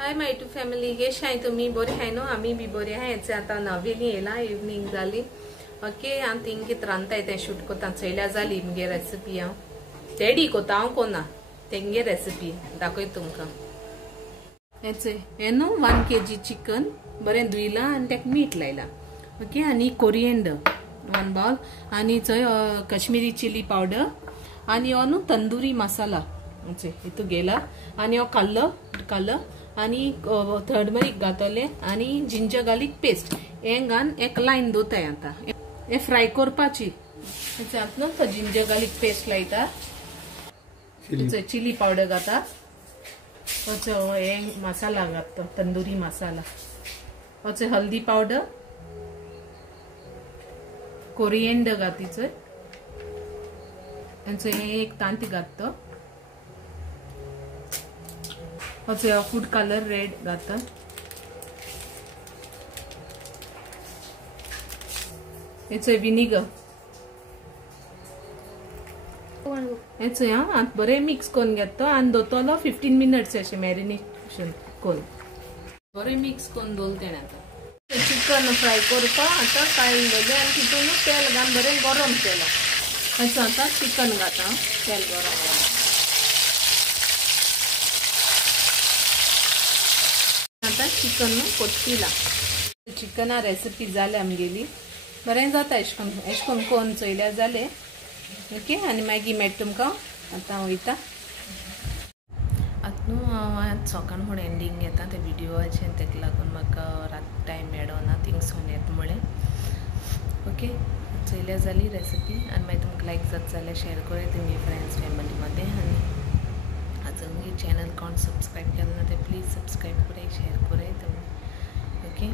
Hi my to family, कशी आहे तुम्ही? बरे आहे नो? आम्ही बी बरे आहे. याचे आता नवीन येला इवनिंग जाली. ओके, आणि तिंगीत रांदता येते शूट कोता चयल्या जाली मगे रेसिपी हांव तेडी कोता हांव कोना तेंगे रेसिपी दाखय तुमका. याचे हे नो 1 kg चिकन बरें धुयला आणि तेक मीठ लायला. ओके, आणि कोरिएंडर 1 बाउल आणि चय काश्मीरी चिली पावडर आणि हो नु तंदुरी मसाला इतू गेला आणि हो कल्ल आणि टर्मरिक घातले आणि जिंजर गार्लिक पेस्ट हे घान एक लाइन दोताय. आता हे फ्राय करपाची. हेच्यात जिंजर गार्लिक पेस्ट लायता, चिली पावडर घाता, हे मसाला घालता तंदुरी मसाला, हल्दी पावडर, कोरिएंडर घातीच, एक तांती घालता, फूड कलर रेड घालता, विनिगर बरे मिक्स करून घेता आणि दोतलो 15 मिनिट्स असे मॅरिनेशन करून बरे मिक्स करून दोलते. आता चिकन फ्राय करता आता काळून दवरले आणि तितून तेल घालून बरे गरम केला. आता चिकन घाता, तेल गरम आता चिकन कोटपिला. चिकना रेसिपी जाले आमगेली बरें जाता एशकोन कोण चयल्या जाले. ओके, आणि मागी मेट तुमकां आतां वयता. आतां न्हू हांव आज सकाळ फुडें एंडींग घेता ते व्हिडिओचे, ताका लागून म्हाका रात टायम मेळना थिंगसून येता म्हळें. ओके, चयल्या जाली रेसिपी आनी मागीर तुमकां लायक जाता जाल्यार शेअर करात तुमी फ्रेंड्स फॅमिली मध्ये. आनी आजून चॅनल कोण सबस्क्राईब केलें ना ते प्लीज सबस्क्राईब कराय, शेअर कराय तुमी. ओके.